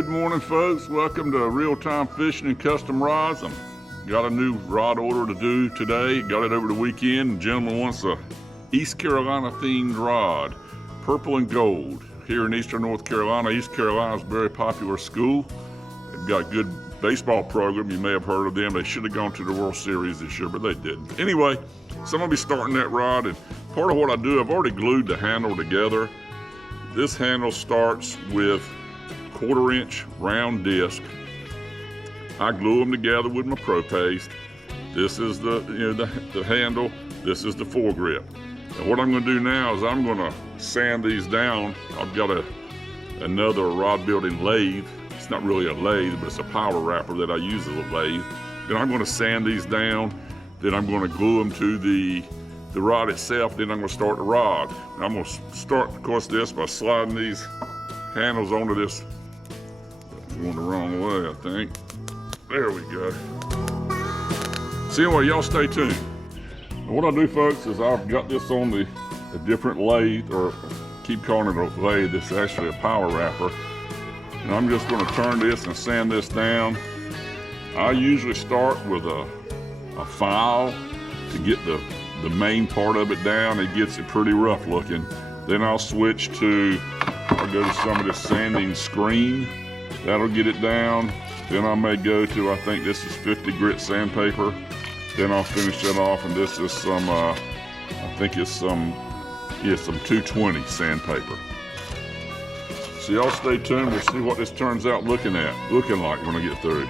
Good morning, folks. Welcome to Real-Time Fishing and Custom Rods. I've got a new rod order to do today. Got it over the weekend. The gentleman wants a East Carolina themed rod, purple and gold. Here in Eastern North Carolina, East Carolina is a very popular school. They've got a good baseball program. You may have heard of them. They should have gone to the World Series this year, but they didn't. Anyway, so I'm gonna be starting that rod, and part of what I do, I've already glued the handle together. This handle starts with 1/4 inch round disc. I glue them together with my Pro Paste. This is the handle. This is the foregrip. And what I'm going to do now is I'm going to sand these down. I've got another rod building lathe. It's not really a lathe, but it's a power wrapper that I use as a lathe. Then I'm going to sand these down. Then I'm going to glue them to the rod itself. Then I'm going to start the rod. And I'm going to start, of course, this by sliding these handles onto this. Going the wrong way, I think. There we go. So anyway, y'all stay tuned. And what I do, folks, is I've got this on a different lathe, or keep calling it a lathe. This is actually a power wrapper. And I'm just going to turn this and sand this down. I usually start with a file to get the main part of it down. It gets it pretty rough looking. Then I'll switch to, I'll go to some of this sanding screen. That'll get it down. Then I may go to, I think this is 50 grit sandpaper. Then I'll finish that off, and this is some, I think it's some 220 sandpaper. So y'all stay tuned. We'll see what this turns out looking like when I get through.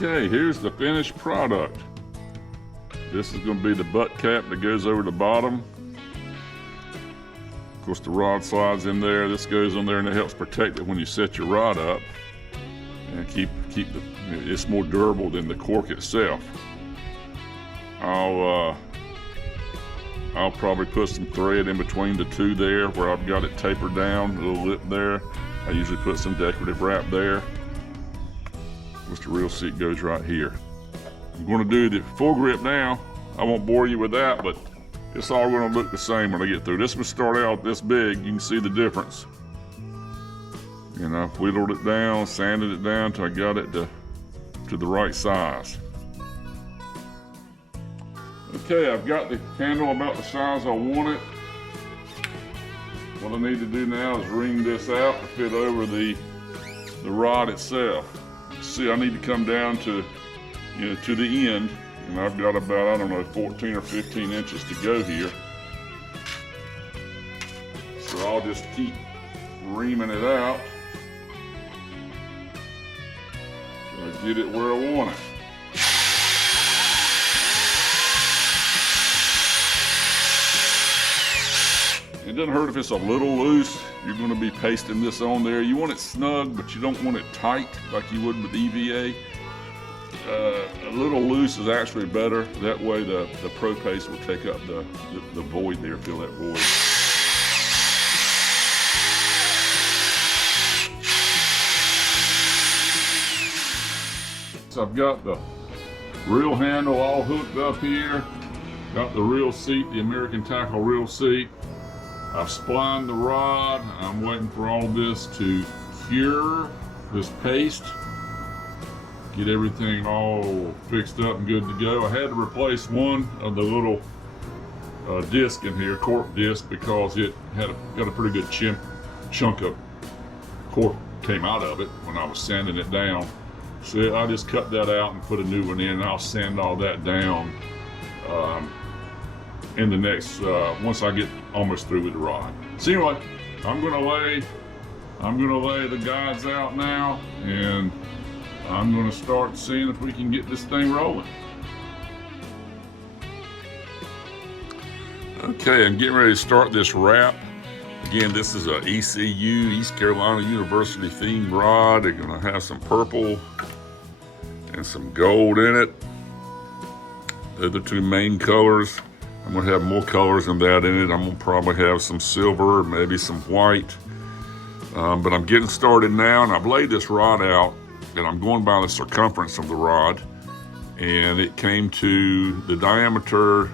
Okay, here's the finished product. This is going to be the butt cap that goes over the bottom. Of course, the rod slides in there. This goes on there, and it helps protect it when you set your rod up, and it's more durable than the cork itself. I'll probably put some thread in between the two there where I've got it tapered down, a little lip there. I usually put some decorative wrap there. Which the real seat goes right here. I'm going to do the foregrip now. I won't bore you with that, but it's all going to look the same when I get through. This one started out this big. You can see the difference. And I whittled it down, sanded it down till I got it to the right size. Okay, I've got the handle about the size I want it. What I need to do now is ring this out to fit over the rod itself. See, I need to come down to the end, and I've got about, I don't know, 14 or 15 inches to go here. So I'll just keep reaming it out till I get it where I want it. It doesn't hurt if it's a little loose. You're going to be pasting this on there. You want it snug, but you don't want it tight like you would with EVA. A little loose is actually better. That way the Pro Paste will take up the void there, fill that void. So I've got the reel handle all hooked up here. Got the reel seat, the American Tackle reel seat. I've splined the rod. I'm waiting for all this to cure, this paste. Get everything all fixed up and good to go. I had to replace one of the little disc in here, cork disc, because it got a pretty good chunk of cork came out of it when I was sanding it down. So I just cut that out and put a new one in, and I'll sand all that down in the next, once I get almost through with the rod. So anyway, I'm gonna lay the guides out now, and I'm gonna start seeing if we can get this thing rolling. Okay, I'm getting ready to start this wrap. Again, this is a ECU, East Carolina University themed rod. They're gonna have some purple and some gold in it. They're the two main colors. I'm gonna have more colors than that in it. I'm gonna probably have some silver, maybe some white. But I'm getting started now, and I've laid this rod out, and I'm going by the circumference of the rod, and it came to the diameter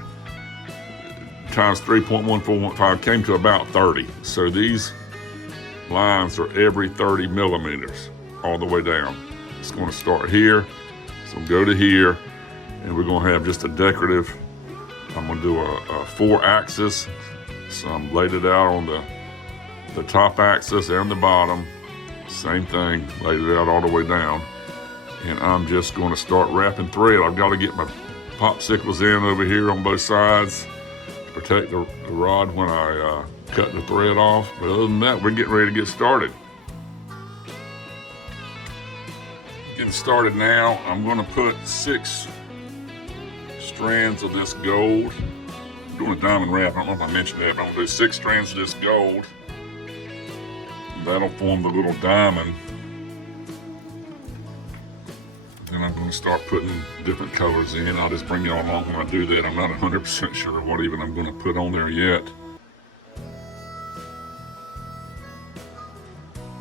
times 3.1415 came to about 30. So these lines are every 30 millimeters all the way down. It's going to start here, so go to here, and we're going to have just a decorative. I'm going to do a 4-axis, so I'm laid it out on the top axis and the bottom. Same thing, laid it out all the way down, and I'm just going to start wrapping thread. I've got to get my popsicles in over here on both sides, protect the rod when I cut the thread off. But other than that, we're getting ready to get started. Getting started now. I'm going to put 6 strands of this gold. I'm doing a diamond wrap. I don't know if I mentioned that, but I'm going to do 6 strands of this gold. That'll form the little diamond. Then I'm going to start putting different colors in. I'll just bring you all along when I do that. I'm not 100% sure what even I'm going to put on there yet.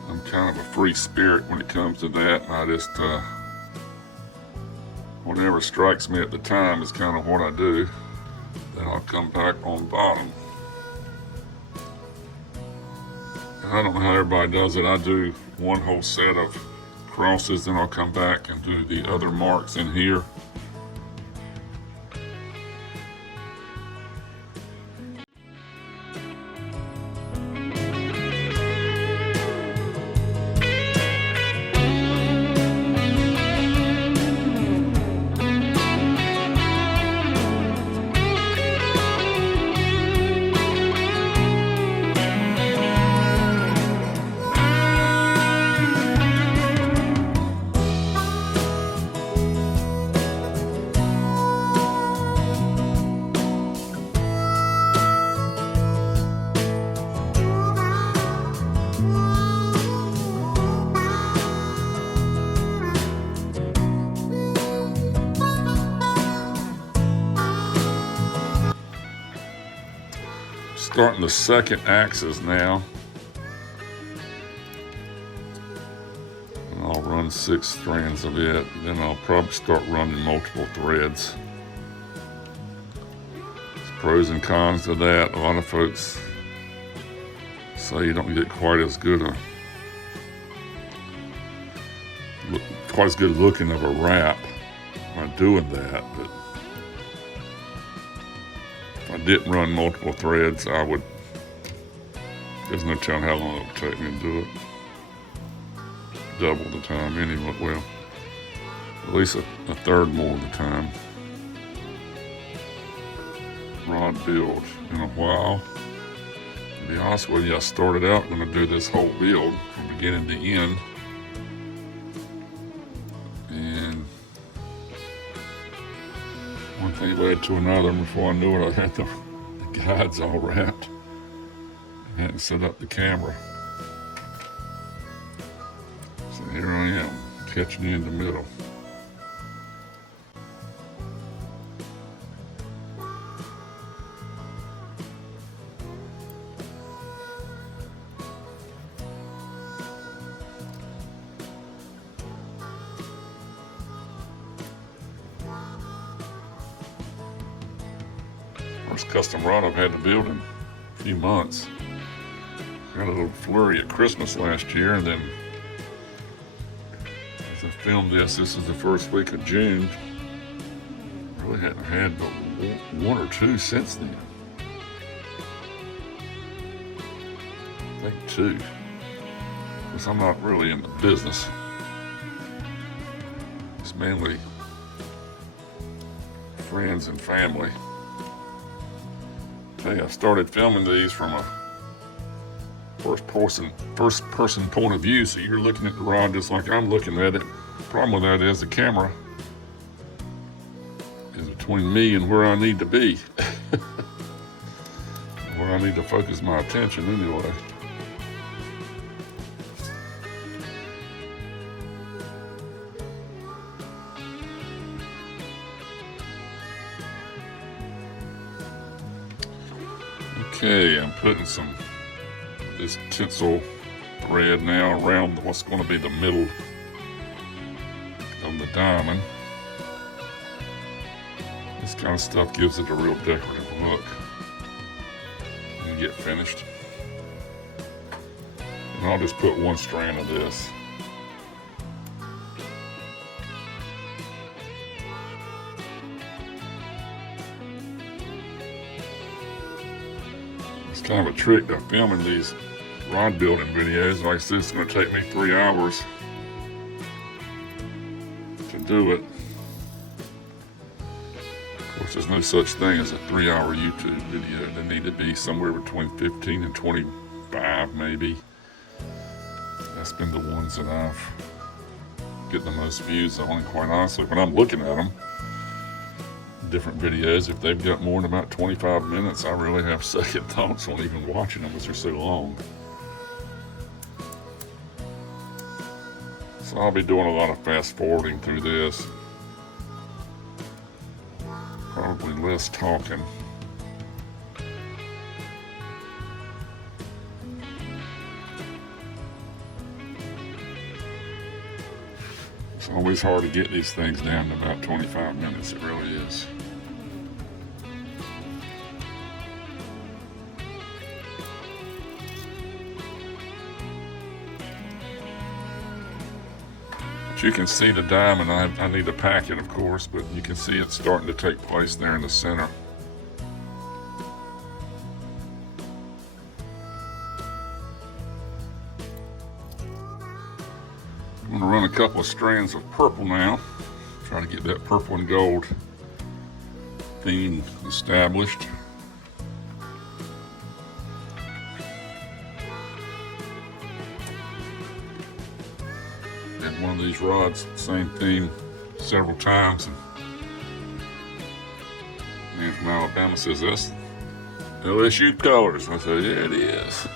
I'm kind of a free spirit when it comes to that. And I just, whatever strikes me at the time is kind of what I do. Then I'll come back on the bottom. And I don't know how everybody does it. I do one whole set of crosses, then I'll come back and do the other marks in here. Starting the second axis now. And I'll run 6 strands of it. Then I'll probably start running multiple threads. There's pros and cons to that. A lot of folks say you don't get quite as good looking of a wrap by doing that, but I didn't run multiple threads, there's no telling how long it would take me to do it. Double the time anyway, well, at least a third more of the time. Rod build in a while. To be honest with you, I started out going to do this whole build from beginning to end. And one thing led to another, and before I knew it, I had the guides all wrapped. I hadn't set up the camera. So here I am, catching you in the middle. First custom rod I've had to build in a few months. Got a little flurry at Christmas last year, and then as I filmed this is the first week of June. Really hadn't had but 1 or 2 since then. I think 2, because I'm not really in the business. It's mainly friends and family. Okay, I started filming these from a first person point of view, so you're looking at the rod just like I'm looking at it. The problem with that is the camera is between me and where I need to be. Where I need to focus my attention anyway. Okay, I'm putting this tinsel thread now around what's going to be the middle of the diamond. This kind of stuff gives it a real decorative look when you get finished. And I'll just put one strand of this. It's kind of a trick to filming these rod building videos. Like I said, it's going to take me 3 hours to do it. Of course, there's no such thing as a 3-hour YouTube video. They need to be somewhere between 15 and 25 maybe. That's been the ones that I've get the most views on. And quite honestly, when I'm looking at them, different videos, if they've got more than about 25 minutes, I really have second thoughts on even watching them because they're so long. So I'll be doing a lot of fast forwarding through this. Probably less talking. It's always hard to get these things down to about 25 minutes, it really is. You can see the diamond. I need to pack it, of course, but you can see it's starting to take place there in the center. I'm going to run a couple of strands of purple now. Try to get that purple and gold theme established. One of these rods, same theme several times, and man from Alabama says that's LSU colors. I said, yeah, it is.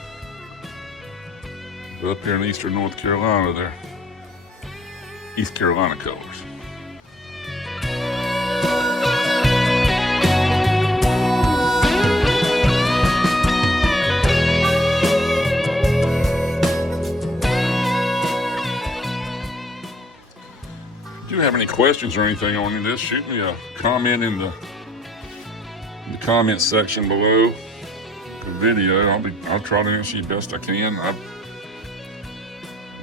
But up here in eastern North Carolina, they're East Carolina colors. If you have any questions or anything on any of this, shoot me a comment in the comment section below the video. I'll try to answer you best I can. I've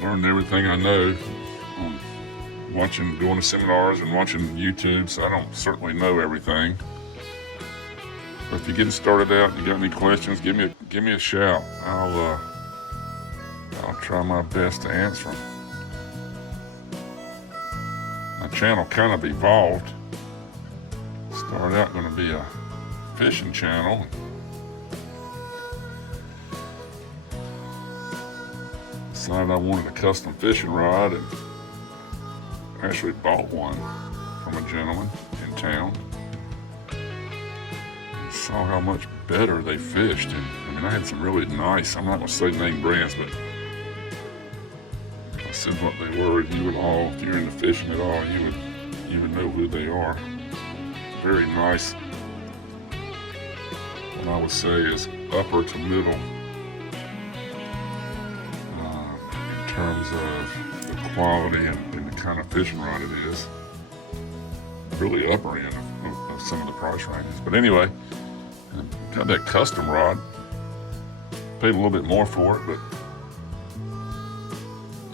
learned everything I know on going to seminars and watching YouTube, so I don't certainly know everything. But if you're getting started out and you got any questions, give me a shout. I'll try my best to answer them. My channel kind of evolved. Started out going to be a fishing channel. Decided I wanted a custom fishing rod and actually bought one from a gentleman in town. Saw how much better they fished, and I mean I had some really nice, I'm not going to say name brands, but I said what they were, if you're into fishing at all, you would know who they are. Very nice, what I would say is upper to middle in terms of the quality and the kind of fishing rod it is. Really upper end of some of the price ranges. But anyway, got that custom rod. Paid a little bit more for it, but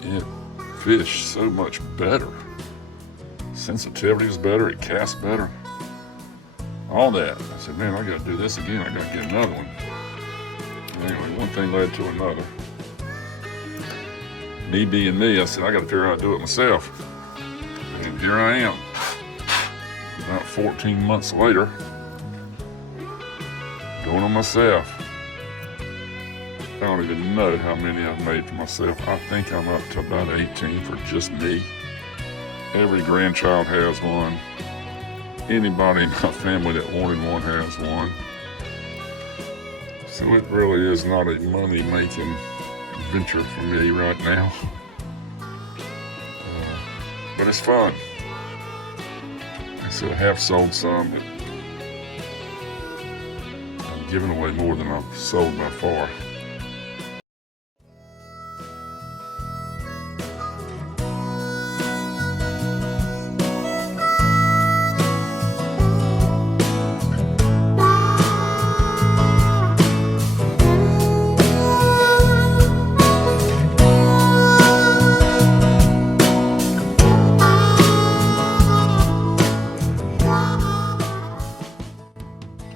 it fished so much better. Sensitivity is better, it casts better. All that. I said, man, I gotta do this again. I gotta get another one. Anyway, one thing led to another. Me being me, I said, I gotta figure out how to do it myself. And here I am. About 14 months later, Doing them myself. I don't even know how many I've made for myself. I think I'm up to about 18 for just me. Every grandchild has one. Anybody in my family that wanted one has one. So it really is not a money-making venture for me right now. But it's fun. Like I said, I have sold some, but I'm giving away more than I've sold by far.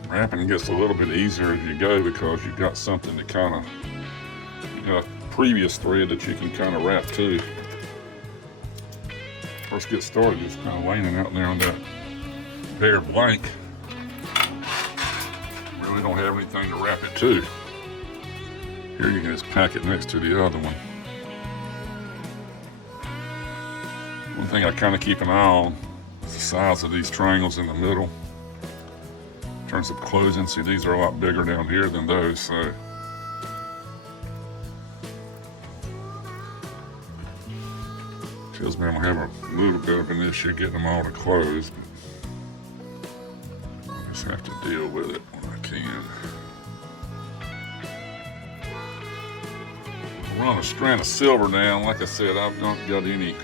Wrapping gets a little bit easier as you go because you've got something to kind of, you got a previous thread that you can kind of wrap to. First get started, just kind of laying it out there on that bare blank. Really don't have anything to wrap it to. Here you can just pack it next to the other one. One thing I kind of keep an eye on is the size of these triangles in the middle. In terms of closing, see these are a lot bigger down here than those, so tells me I'm gonna have a little bit of an issue getting them all to close, but I just have to deal with it when I can. I'll run a strand of silver down. Like I said, I've not got any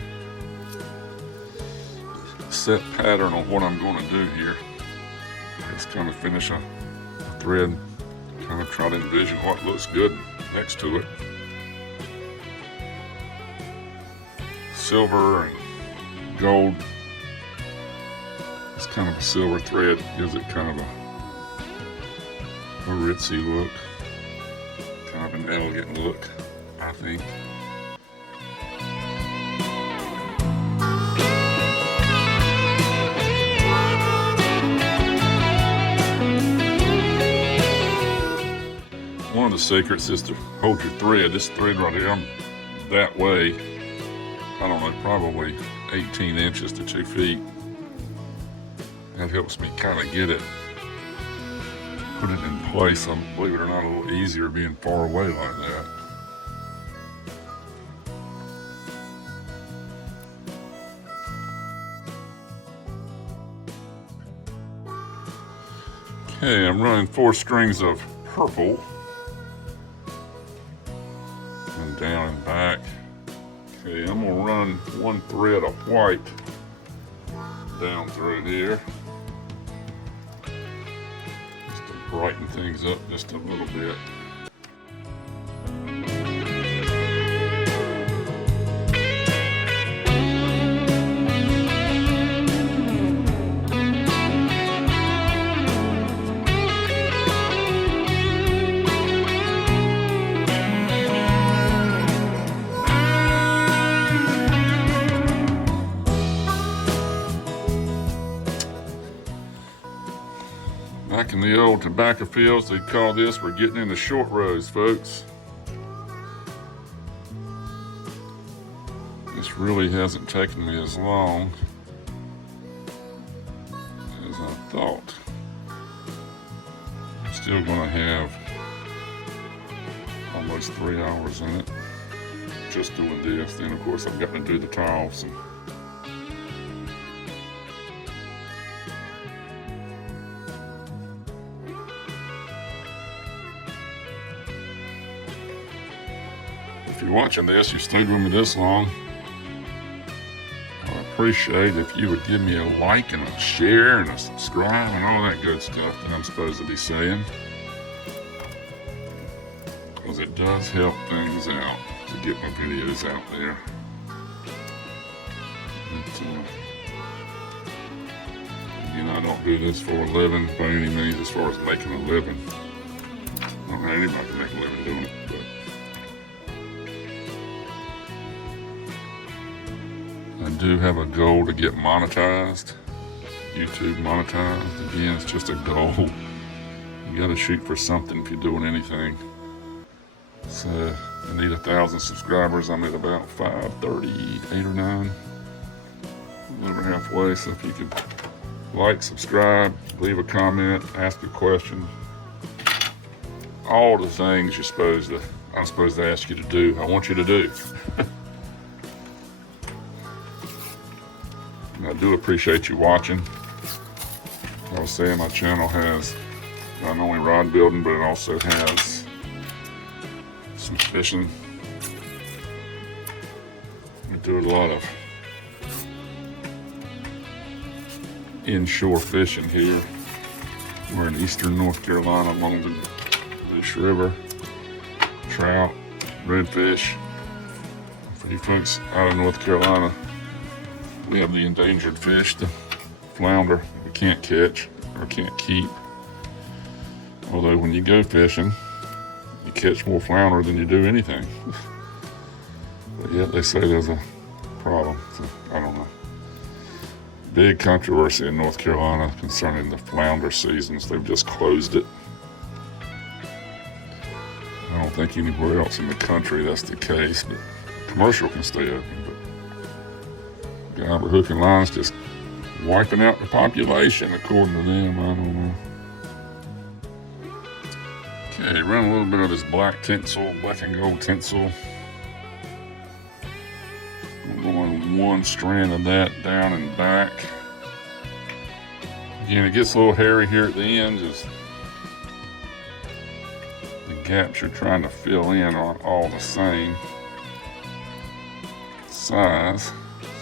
set pattern on what I'm going to do here. Just kind of finish a thread, kind of try to envision what looks good next to it. Silver and gold, it's kind of a silver thread, gives it kind of a ritzy look, kind of an elegant look, I think. One of the secrets is to hold your thread. This thread right here, I'm that way, I don't know, probably 18 inches to 2 feet. That helps me kind of get it, put it in place. Believe it or not, a little easier being far away like that. Okay, I'm running 4 strings of purple. And down and back. Okay, I'm gonna run 1 thread of white down through here. Just to brighten things up just a little bit. Back in the old tobacco fields, they'd call this, we're getting into short rows, folks. This really hasn't taken me as long as I thought. I'm still gonna have almost 3 hours in it, just doing this. Then of course I've got to do the tiles. If you're watching this, you stayed with me this long, I'd appreciate if you would give me a like and a share and a subscribe and all that good stuff that I'm supposed to be saying, because it does help things out to get my videos out there. Again, I don't do this for a living by any means as far as making a living. I don't know anybody can make a living doing it, but I do have a goal to get monetized, YouTube monetized. Again, it's just a goal. You gotta shoot for something if you're doing anything. So I need 1,000 subscribers. I'm at about 538 or 9. A little over halfway. So if you could like, subscribe, leave a comment, ask a question, all the things I'm supposed to ask you to do, I want you to do. And I do appreciate you watching. I was saying my channel has not only rod building, but it also has some fishing. We do a lot of inshore fishing here. We're in eastern North Carolina along the Fish River. Trout, redfish. For you folks out of North Carolina, we have the endangered fish, the flounder, we can't catch or can't keep. Although when you go fishing, you catch more flounder than you do anything. But yet they say there's a problem, so I don't know. Big controversy in North Carolina concerning the flounder seasons. They've just closed it. I don't think anywhere else in the country that's the case, but commercial can stay open. But guy with hook and line's just wiping out the population, according to them. I don't know. Okay, run a little bit of this black tinsel, black and gold tinsel. I'm going one strand of that down and back. Again, it gets a little hairy here at the end. Just the gaps you're trying to fill in aren't all the same size. So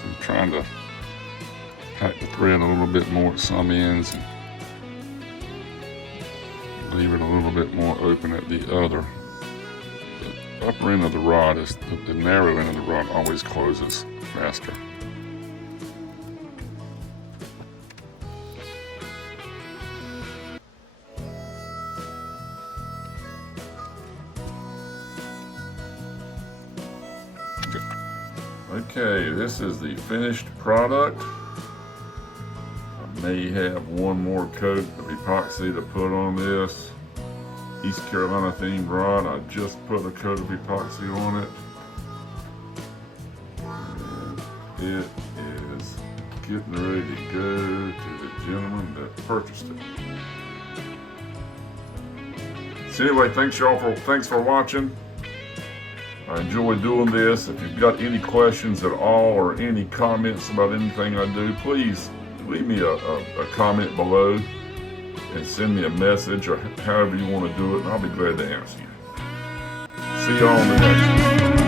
I'm trying to pack the thread a little bit more at some ends and leave it a little bit more open at the other. The upper end of the rod is the narrow end of the rod always closes faster. Okay, this is the finished product. I may have one more coat of epoxy to put on this East Carolina themed rod. I just put a coat of epoxy on it. And it is getting ready to go to the gentleman that purchased it. So anyway, thanks for watching. I enjoy doing this. If you've got any questions at all or any comments about anything I do, please leave me a comment below and send me a message or however you want to do it, and I'll be glad to answer you. See you all on the next one.